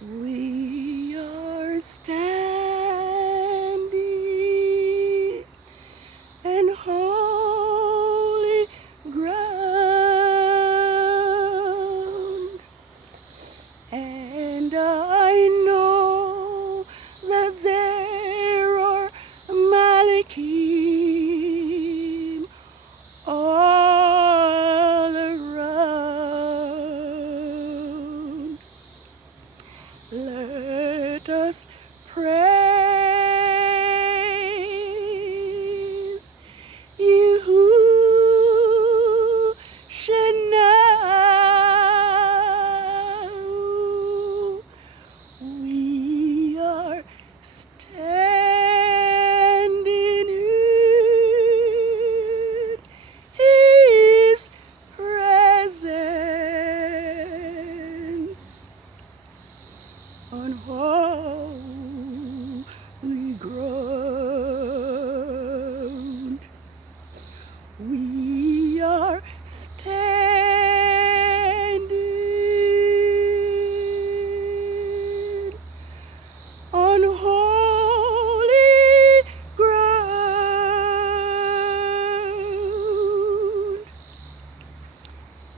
We are standing in holy ground, and I know that there are Malachi all around. Let us praise you who should know we are standing in His presence on holy ground. We are standing on holy ground,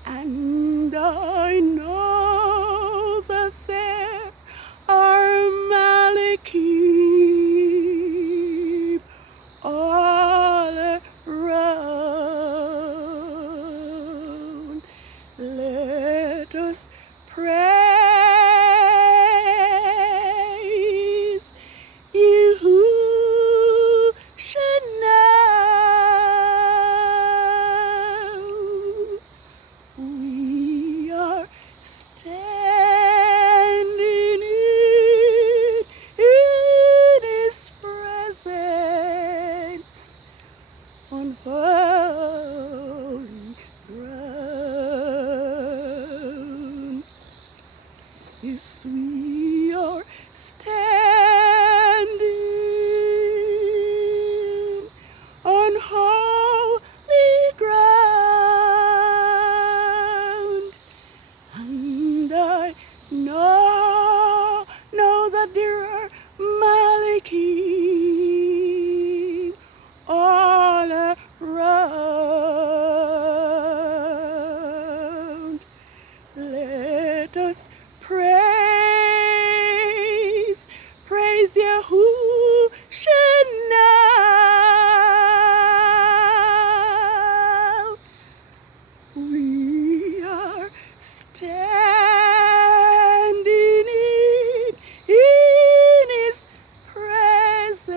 and I know that there are Malachi all around. Let us praise you who should know we are standing in His presence on holy ground. Yes, we are standing on holy ground, and I know that there are Malachi all around. Let us praise Yahushua now. We are standing in His presence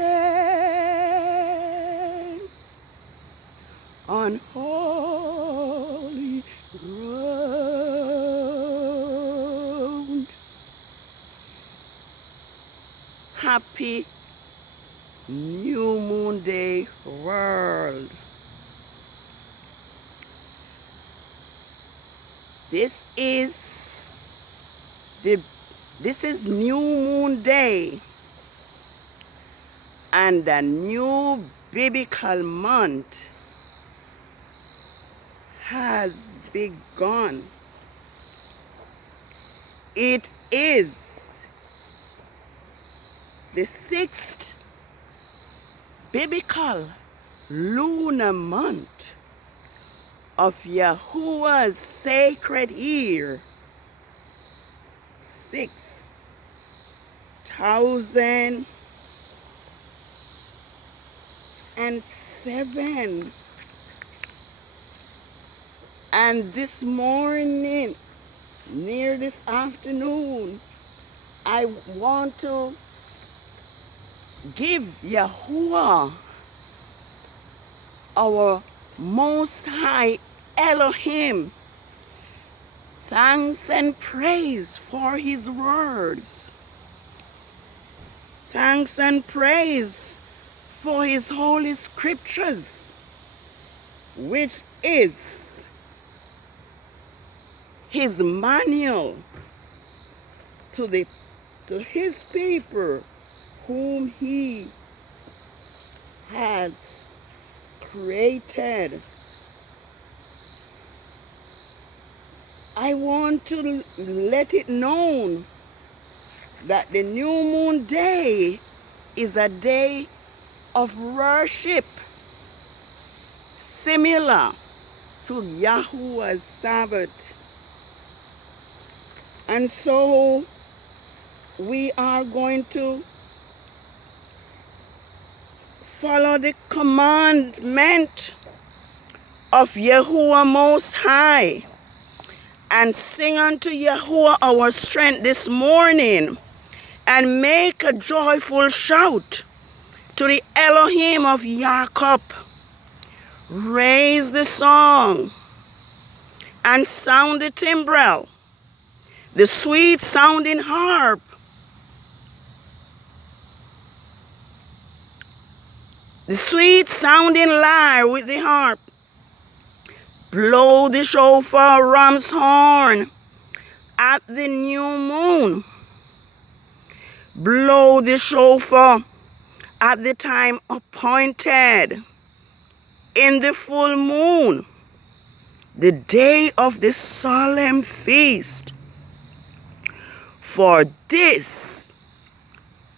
on holy ground. Happy New Moon Day, world. This is New Moon Day, and the new biblical month has begun. It is the 6th biblical lunar month of Yahuwah's sacred year, 6007. And this morning, near this afternoon, I want to give Yahuwah, our Most High Elohim, thanks and praise for His words. Thanks and praise for His holy scriptures, which is His manual to His people whom He has created. I want to let it known that the new moon day is a day of worship, similar to Yahuwah's Sabbath. And so we are going to follow the commandment of Yahuwah Most High and sing unto Yahuwah our strength this morning and make a joyful shout to the Elohim of Jacob. Raise the song and sound the timbrel, the sweet sounding harp, the sweet sounding lyre with the harp. Blow the shofar, ram's horn at the new moon. Blow the shofar at the time appointed in the full moon, the day of the solemn feast. For this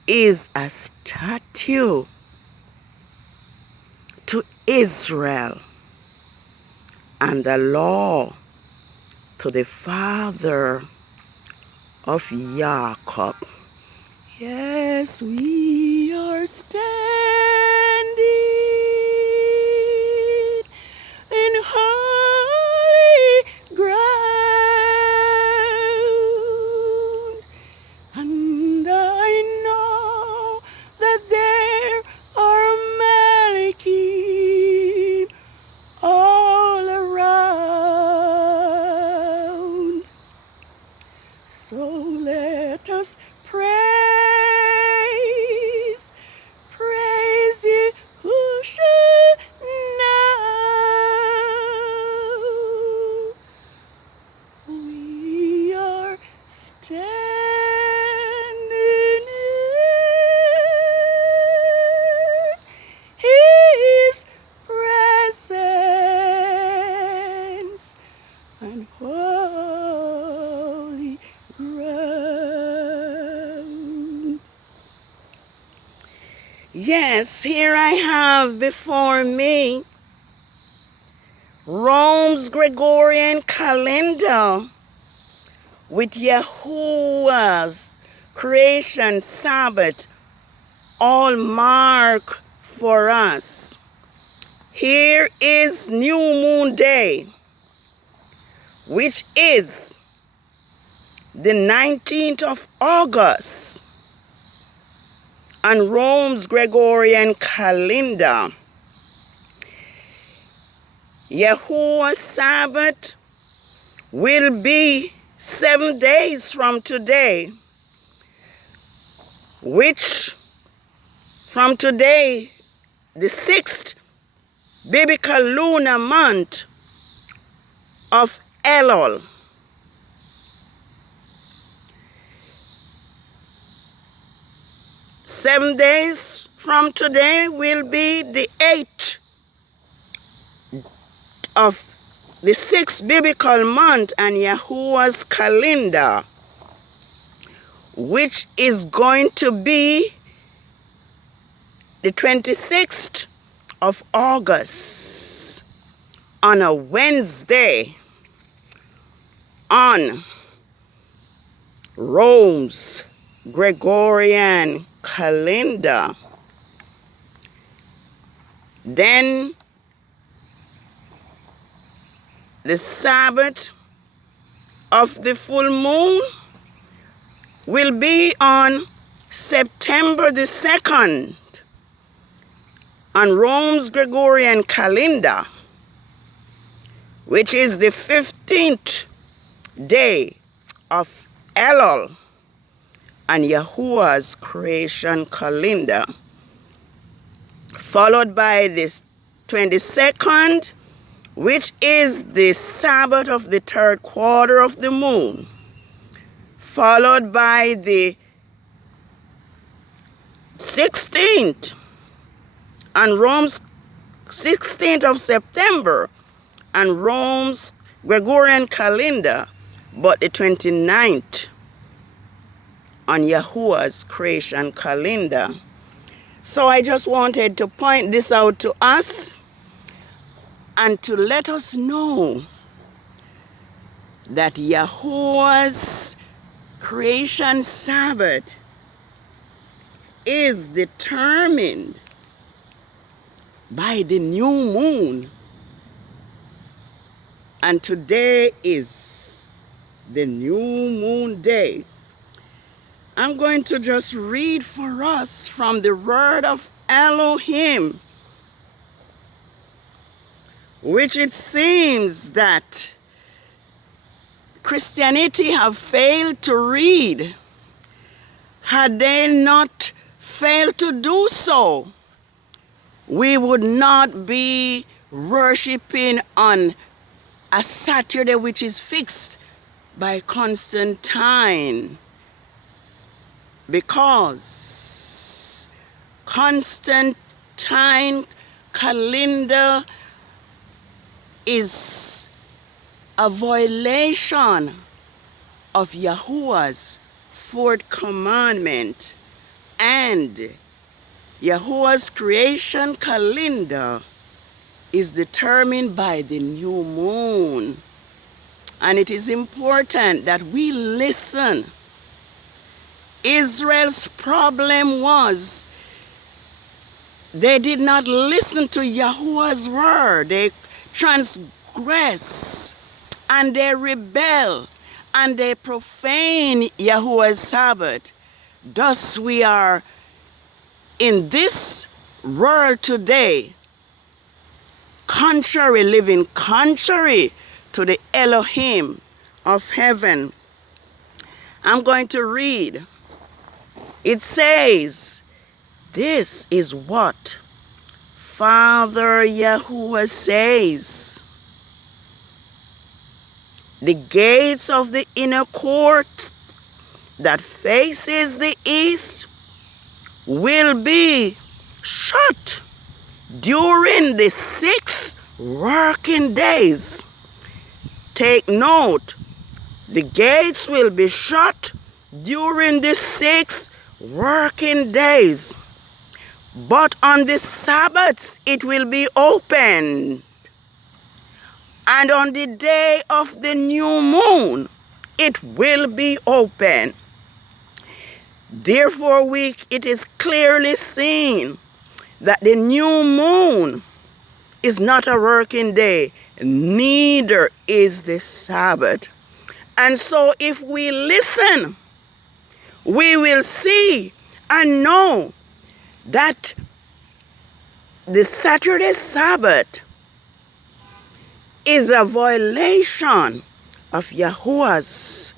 is a statute to Israel and the law to the father of Jacob. Yes, we are standing in holy ground, and I know that there are Malachi all around. So let us praise Yahushua now. We are standing in His presence and holy ground. Yes, here I have before me Rome's Gregorian calendar with Yahuwah's creation Sabbath all marked for us. Here is New Moon Day, which is the 19th of August on Rome's Gregorian calendar. Yahuwah's Sabbath will be 7 days from today, which from today, the 6th biblical lunar month of Elul. Seven days from today will be the 8th of the 6th biblical month on Yahuwah's calendar, which is going to be the 26th of August on a Wednesday on Rome's Gregorian calendar. Then the Sabbath of the full moon will be on September the 2nd on Rome's Gregorian calendar, which is the 15th day of Elul on Yahuwah's creation calendar, followed by the 22nd, which is the Sabbath of the 3rd quarter of the moon, followed by the 16th on Rome's 16th of September on Rome's Gregorian calendar, but the 29th on Yahuwah's creation calendar. So I just wanted to point this out to us and to let us know that Yahuwah's creation Sabbath is determined by the new moon. And today is the new moon day. I'm going to just read for us from the word of Elohim, which it seems that Christianity have failed to read. Had they not failed to do so, we would not be worshiping on a Saturday which is fixed by Constantine, because Constantine calendar is a violation of Yahuwah's fourth commandment, and Yahuwah's creation calendar is determined by the new moon. And it is important that we listen. Israel's problem was they did not listen to Yahuwah's word. They transgress and they rebel and they profane Yahuwah's Sabbath. Thus we are in this world today, living contrary to the Elohim of heaven. I'm going to read. It says, this is what Father Yahuwah says. The gates of the inner court that faces the east will be shut during the 6 working days. Take note, the gates will be shut during the 6 working days, but on the Sabbaths it will be open, and on the day of the new moon it will be open. Therefore it is clearly seen that the new moon is not a working day, neither is the Sabbath. And so if we listen, we will see and know that the Saturday Sabbath is a violation of Yahuwah's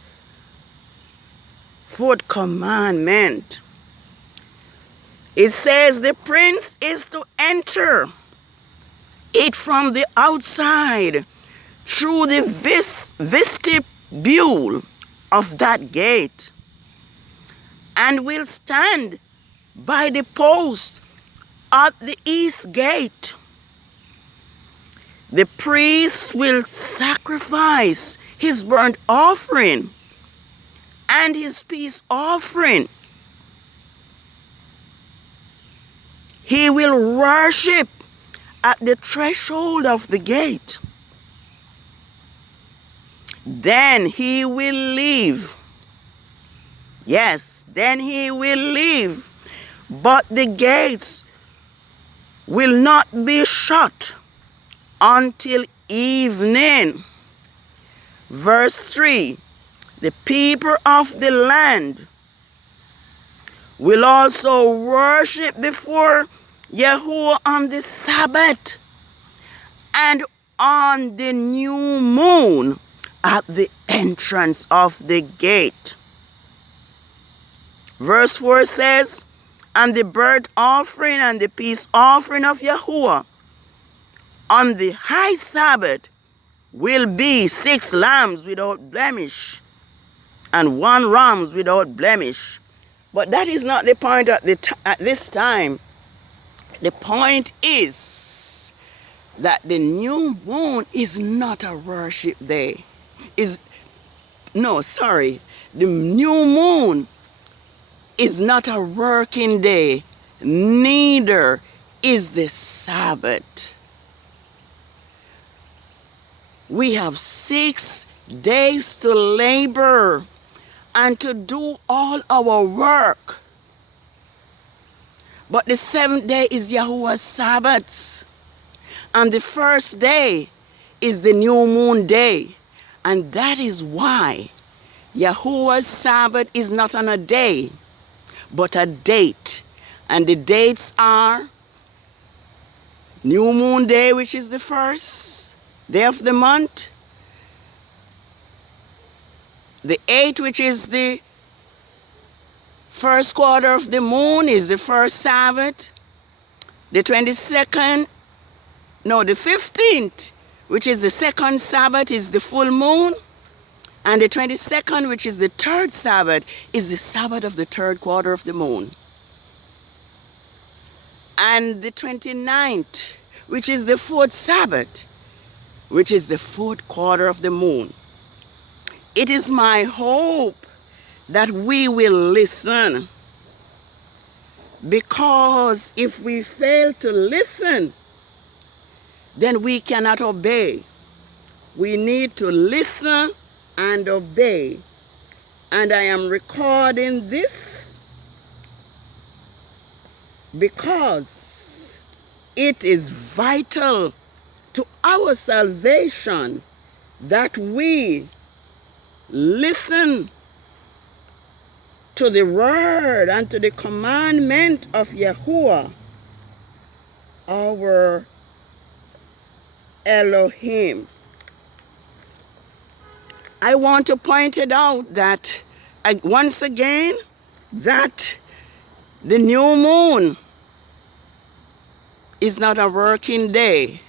fourth commandment. It says the prince is to enter it from the outside through the vestibule of that gate, and will stand by the post at the east gate. The priest will sacrifice his burnt offering and his peace offering. He will worship at the threshold of the gate. Then he will leave. Yes, then he will leave. But the gates will not be shut until evening. Verse 3, the people of the land will also worship before Yahuwah on the Sabbath and on the new moon at the entrance of the gate. Verse 4 says, and the burnt offering and the peace offering of Yahuwah on the high Sabbath will be 6 lambs without blemish and 1 ram without blemish. But that is not the point at this time. The point is that the new moon is not a worship day. The new moon is not a working day, neither is the Sabbath. We have 6 days to labor and to do all our work. But the 7th day is Yahuwah's Sabbath. And the first day is the new moon day. And that is why Yahuwah's Sabbath is not on a day, but a date. And the dates are new moon day, which is the first day of the month. The 8th, which is the first quarter of the moon, is the first Sabbath. The 22nd, no, the 15th, which is the second Sabbath, is the full moon. And the 22nd, which is the third Sabbath, is the Sabbath of the third quarter of the moon. And the 29th, which is the fourth Sabbath, which is the fourth quarter of the moon. It is my hope that we will listen, because if we fail to listen, then we cannot obey. We need to listen and obey. And I am recording this because it is vital to our salvation that we listen to the word and to the commandment of Yahuwah, our Elohim. I want to point it out that once again, that the new moon is not a working day.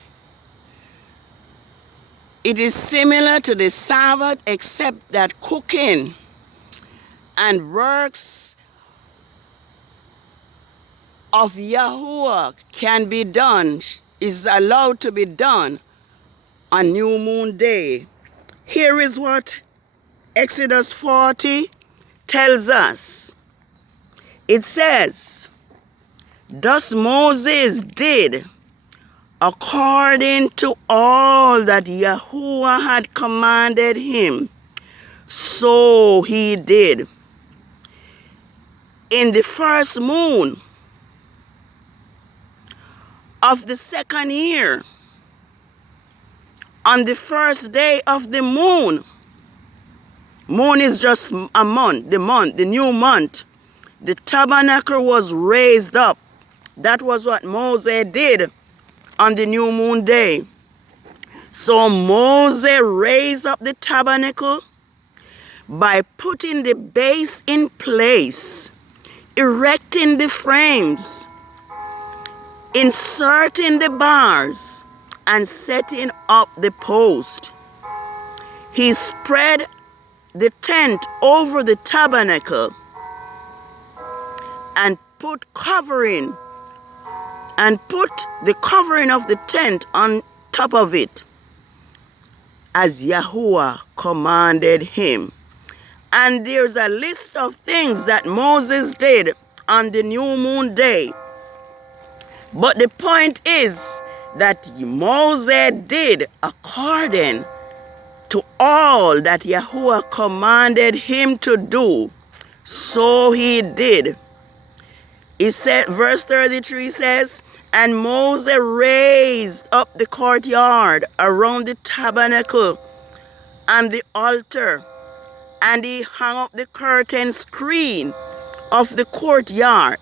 It is similar to the Sabbath, except that cooking and works of Yahuwah can be done, is allowed to be done on new moon day. Here is what Exodus 40 tells us. It says, "Thus Moses did according to all that Yahuwah had commanded him, so he did. In the first moon of the second year, on the first day of the moon," moon is just a month, the new month, "the tabernacle was raised up." That was what Moses did on the new moon day. So Moses raised up the tabernacle by putting the base in place, erecting the frames, inserting the bars, and setting up the post. He spread the tent over the tabernacle and put the covering of the tent on top of it, as Yahuwah commanded him. And there's a list of things that Moses did on the new moon day. But the point is that Moses did according to all that Yahuwah commanded him to do. So he did. He said, verse 33 says, "And Moses raised up the courtyard around the tabernacle and the altar, and he hung up the curtain screen of the courtyard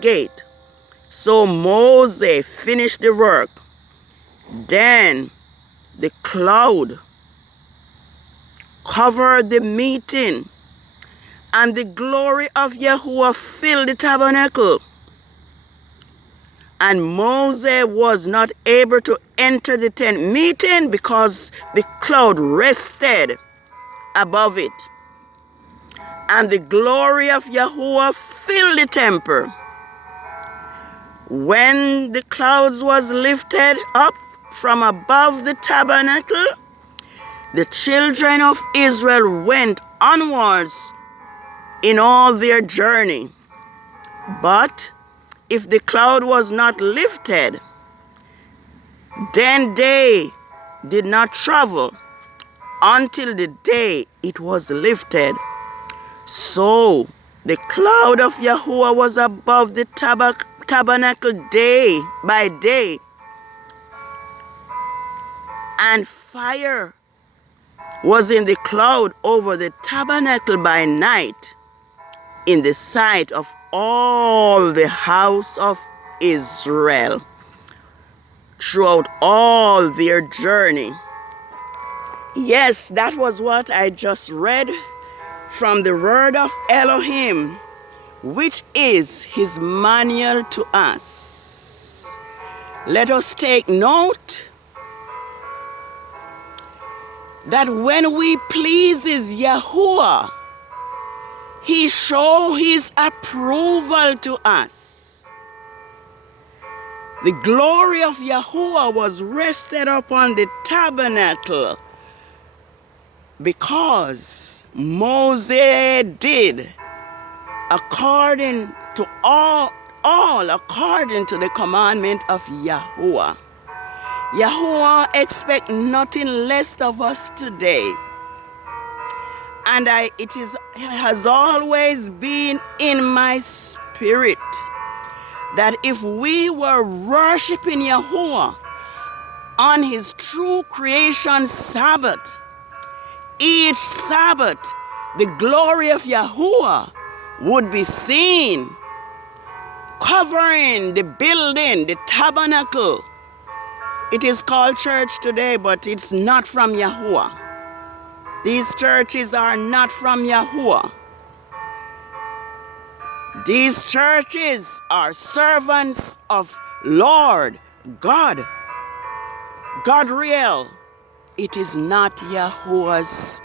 gate." So Moses finished the work. Then the cloud covered the meeting, and the glory of Yahuwah filled the tabernacle. And Moses was not able to enter the tent meeting because the cloud rested above it. And the glory of Yahuwah filled the temple. When the clouds was lifted up from above the tabernacle, the children of Israel went onwards in all their journey. But if the cloud was not lifted, then they did not travel until the day it was lifted. So the cloud of Yahuwah was above the tabernacle day by day, and fire was in the cloud over the tabernacle by night, in the sight of all the house of Israel throughout all their journey. Yes, that was what I just read from the word of Elohim, which is his manual to us. Let us take note that when we pleases Yahuwah, he show his approval to us. The glory of Yahuwah was rested upon the tabernacle because Moses did according to all according to the commandment of Yahuwah. Yahuwah expect nothing less of us today. And it has always been in my spirit that if we were worshiping Yahuwah on his true creation Sabbath, each Sabbath, the glory of Yahuwah would be seen covering the building, the tabernacle. It is called church today, but it's not from Yahuwah. These churches are not from Yahuwah. These churches are servants of Lord God, God real. It is not Yahuwah's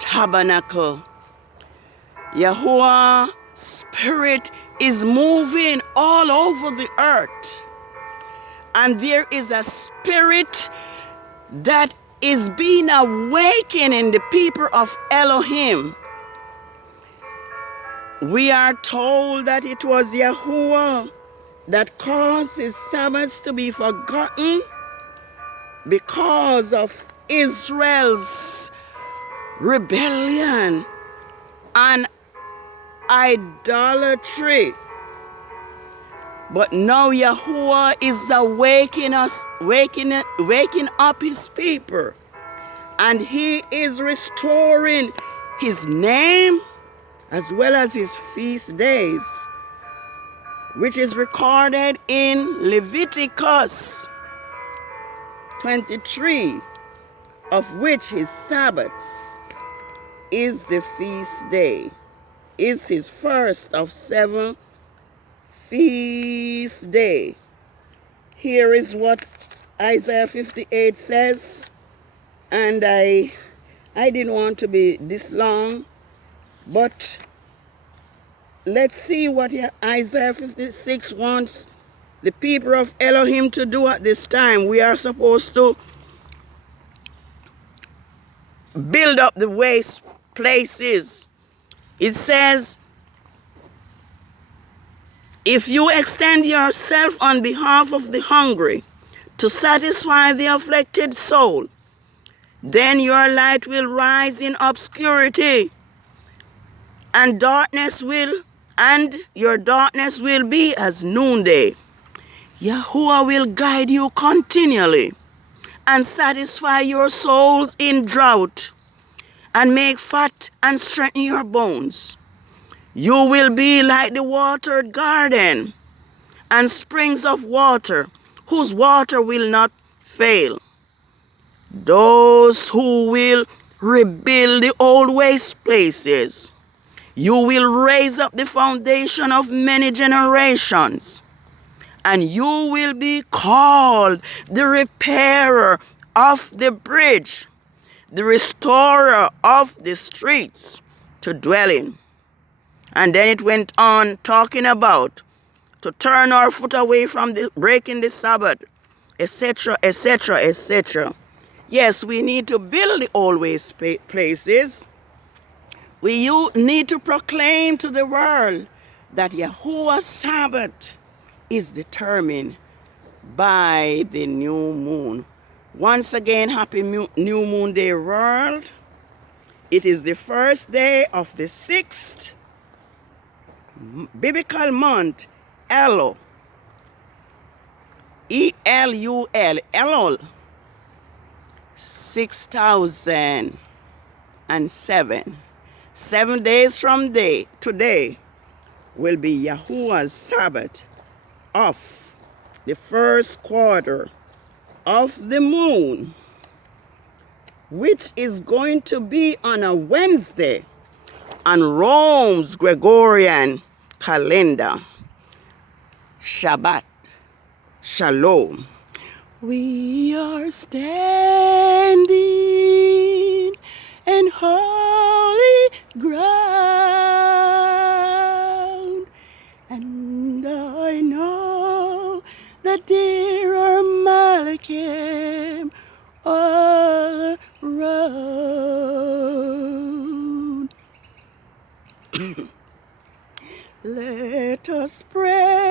tabernacle. Yahuwah's spirit is moving all over the earth. And there is a spirit that is being awakened in the people of Elohim. We are told that it was Yahuwah that caused his Sabbaths to be forgotten because of Israel's rebellion and idolatry. But now Yahuwah is waking up his people, and he is restoring his name as well as his feast days, which is recorded in Leviticus 23, of which his Sabbaths is the feast day, is his first of 7 feast day. Here is what Isaiah 58 says, and I didn't want to be this long, but let's see what Isaiah 56 wants the people of Elohim to do at this time. We are supposed to build up the waste places. It says, if you extend yourself on behalf of the hungry to satisfy the afflicted soul, then your light will rise in obscurity, and your darkness will be as noonday. Yahuwah will guide you continually and satisfy your souls in drought and make fat and strengthen your bones. You will be like the watered garden and springs of water, whose water will not fail. Those who will rebuild the old waste places, you will raise up the foundation of many generations, and you will be called the repairer of the bridge, the restorer of the streets to dwell in. And then it went on talking about to turn our foot away from breaking the Sabbath, etc., etc., etc. Yes, we need to build the old waste places, need to proclaim to the world that Yahuwah's Sabbath is determined by the new moon. Once again, happy new moon day, world. It is the first day of the 6th biblical month, Elul. E-L-U-L, Elul. 6007. 7 days from today will be Yahuwah's Sabbath of the first quarter of the moon, which is going to be on a Wednesday on Rome's Gregorian calendar. Shabbat Shalom. We are standing in holy ground, and I know that there are Malakim all around. Let us praise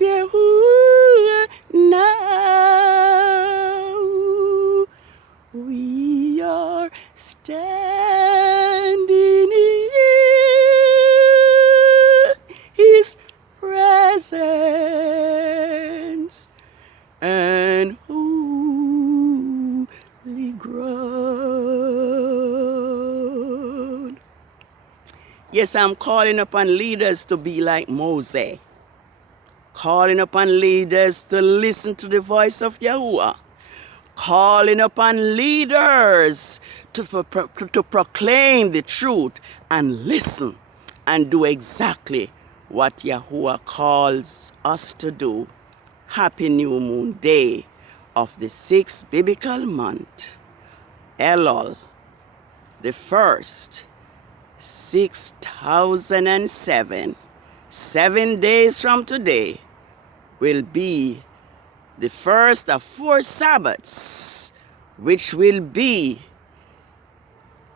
Yahuwah now. We are standing in His presence and holy ground. Yes, I'm calling upon leaders to be like Moses. Calling upon leaders to listen to the voice of Yahuwah. Calling upon leaders to proclaim the truth and listen and do exactly what Yahuwah calls us to do. Happy new moon day of the 6th biblical month, Elul, the first, 6007. 7 days from today will be the first of 4 Sabbaths, which will be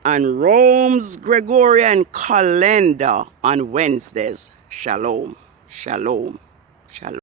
on Rome's Gregorian calendar on Wednesdays. Shalom, shalom, shalom.